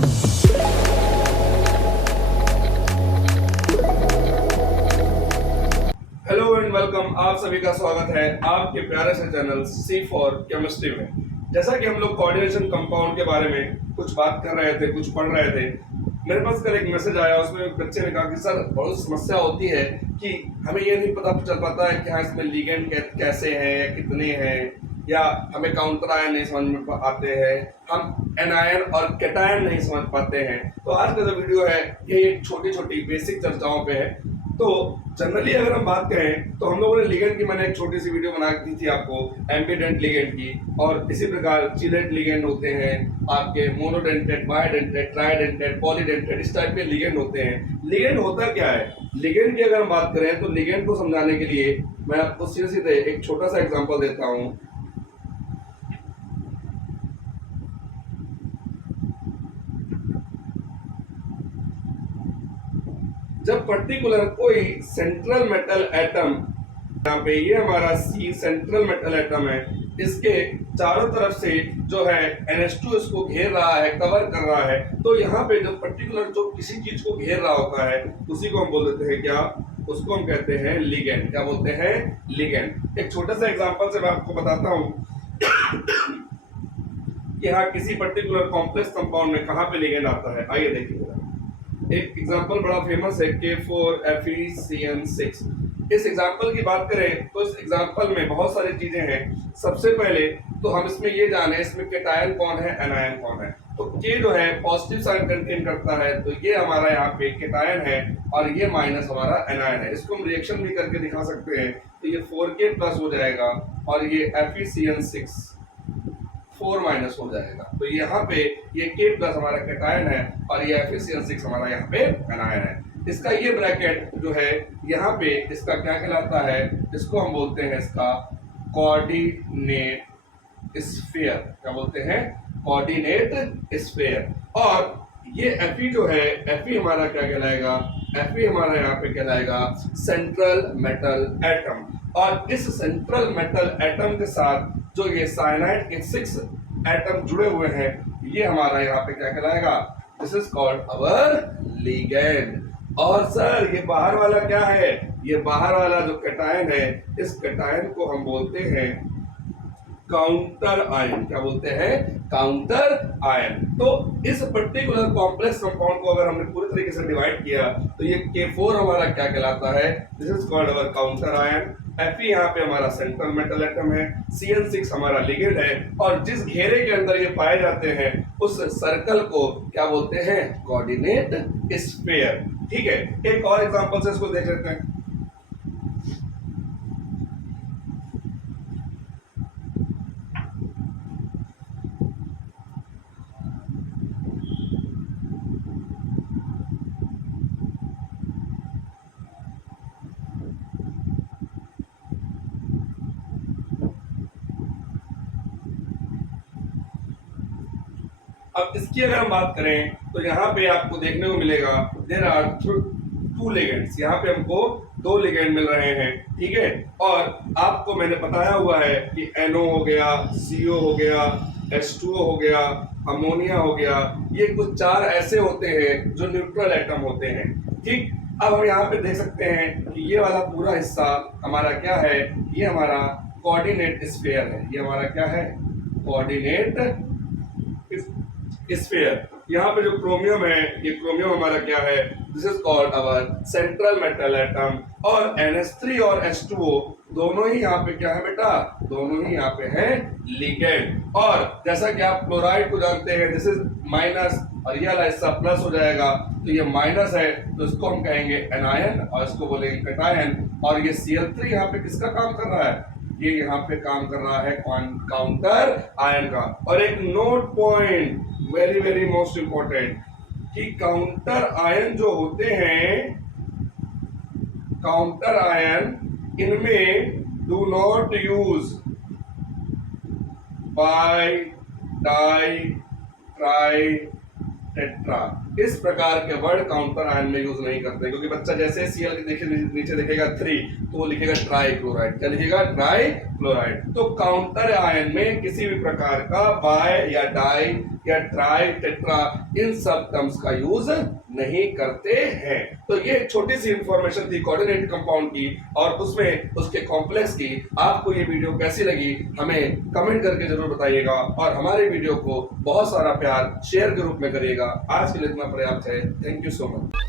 Hello and welcome, आप सभी का स्वागत है आपके प्यारे से चैनल सी फॉर केमिस्ट्री में। जैसा कि हम लोग कोऑर्डिनेशन कंपाउंड के बारे में कुछ बात कर रहे थे, कुछ पढ़ रहे थे, मेरे पास कल एक मैसेज आया। उसमें एक बच्चे ने कहा कि सर बहुत समस्या होती है कि हमें ये नहीं पता चल पाता है कि हाँ इसमें लिगेंड कैसे हैं या कितने हैं, या हमें काउंटर आयन नहीं समझ में आते हैं, हम एनायन और कैटायन नहीं समझ पाते हैं। तो आज का जो वीडियो है ये एक छोटी छोटी बेसिक चर्चाओं पे है। तो जनरली अगर हम बात करें तो हम लोगों ने लिगेंड की मैंने एक छोटी सी वीडियो बना दी थी आपको, एम्बीडेंट लिगेंड की, और इसी प्रकार चिलेट लिगेंड होते हैं आपके, मोनोडेंटेड, बाइडेंटेड, ट्राइडेंटेड, पॉलीडेंटेड, इस टाइप के लिगेंड होते हैं। लिगेंड होता क्या है? लिगेंड की अगर हम बात करें तो लिगेंड को समझाने के लिए मैं आपको सीधे सीधे एक छोटा सा एग्जांपल देता हूं। जब पर्टिकुलर कोई सेंट्रल मेटल एटम, यहाँ पे ये हमारा सी सेंट्रल मेटल एटम है, इसके चारों तरफ से जो है NH2 इसको घेर रहा है, कवर कर रहा है, तो यहाँ पे जो पर्टिकुलर जो किसी चीज को घेर रहा होता है उसी को हम बोल देते हैं क्या? उसको हम कहते हैं लिगेंड। क्या बोलते हैं? लिगेंड। एक छोटा सा एग्जांपल से मैं आपको बताता हूँ कि हाँ किसी पर्टिकुलर कॉम्प्लेक्स कंपाउंड में कहाँ पे लिगेंड आता है। आइए देखिए, एक एग्जांपल बड़ा फेमस है K4FeCN6। इस एग्जांपल की बात करें तो इस एग्जांपल में बहुत सारी चीजें हैं। सबसे पहले तो हम इसमें ये जाने इसमें कैटायन कौन है, एनायन कौन है। तो K जो है पॉजिटिव साइन कंटेन करता है, तो ये हमारा यहाँ पे कैटायन है और ये माइनस हमारा एनायन है। इसको हम रिएक्शन भी करके दिखा सकते हैं। तो ये 4K प्लस हो जाएगा और ये FeCN6 4 माइनस हो जाएगा। तो यहाँ पे ये K प्लस हमारा कैटायन है और ये FeCN6 हमारा यहाँ पे एनायन है। इसका ये ब्रैकेट जो है यहाँ पे इसका क्या कहलाता है? इसको हम बोलते हैं इसका कोऑर्डिनेट स्फीयर। क्या बोलते हैं? Coordinate sphere. और ये Fe जो है, Fe हमारा क्या कहलाएगा? Fe हमारा यहाँ पे कहलाएगा सेंट्रल मेटल एटम। और इस सेंट्रल मेटल एटम के साथ जो ये साइनाइड के 6 एटम जुड़े हुए हैं, ये हमारा यहाँ पे क्या कहलाएगा? This is called our ligand. और सर ये बाहर वाला क्या है? ये बाहर वाला जो कैटायन है, इस कैटायन को हम बोलते हैं काउंटर आयन। क्या बोलते हैं? Counter ion. तो इस पर्टिकुलर कॉम्प्लेक्स कंपाउंड को अगर हमने पूरी तरीके से डिवाइड किया तो ये K4 हमारा क्या कहलाता है? This is called our counter ion. Fe यहाँ पे हमारा सेंट्रल मेटल एटम है, CN6 हमारा लिगेंड है, और जिस घेरे के अंदर ये पाए जाते हैं उस सर्कल को क्या बोलते हैं? Coordinate sphere. ठीक है, एक और एग्जांपल से इसको देख लेते हैं। अब इसकी अगर हम बात करें तो यहाँ पे आपको देखने को मिलेगा देयर आर 2 लिगेंड्स। यहाँ पे हमको 2 लिगेंड मिल रहे हैं। ठीक है, और आपको मैंने बताया हुआ है कि NO हो गया, CO हो गया, H2O हो गया, अमोनिया हो गया, ये कुछ 4 ऐसे होते हैं जो न्यूट्रल एटम होते हैं। ठीक, अब हम यहाँ पे देख सकते हैं कि ये वाला पूरा हिस्सा हमारा क्या है? ये हमारा कोऑर्डिनेट स्फीयर है। ये हमारा क्या है? Coordinate sphere. यहाँ पे जो क्रोमियम है, ये क्रोमियम हमारा क्या है? This is called our central metal atom. और NH3 और H2O दोनों ही यहाँ पे क्या है बेटा? दोनों ही यहाँ पे हैं लिगेंड। और जैसा कि आप क्लोराइड को जानते हैं, दिस इज माइनस और ये वाला हिस्सा प्लस हो जाएगा, तो ये माइनस है तो इसको हम कहेंगे एनायन और इसको बोलेंगे कैटायन। और ये Cl3 यहाँ पे किसका काम कर रहा है? ये यहाँ पे काम कर रहा है काउंटर आयन का। और एक note point, very very most important, कि काउंटर आयन जो होते हैं, काउंटर आयन, इनमें do not use bi, di, tri, tetra, इस प्रकार के वर्ड काउंटर आयन में यूज नहीं करते, क्योंकि बच्चा जैसे Cl के देखे नीचे देखेगा 3 तो वो लिखेगा ट्राई क्लोराइड। क्या लिखेगा? Try chloride. तो काउंटर आयन में किसी भी प्रकार का बाय या डाई या ट्राई, टेट्रा, इन सब टर्म्स का यूज नहीं करते हैं। तो ये एक छोटी सी इंफॉर्मेशन थी कोऑर्डिनेट कंपाउंड की और उसमें उसके कॉम्प्लेक्स की। आपको ये वीडियो कैसी लगी हमें कमेंट करके जरूर बताइएगा और हमारे वीडियो को बहुत सारा प्यार शेयर के रूप में करिएगा। आज के लिए इतना पर्याप्त है। Thank you so much.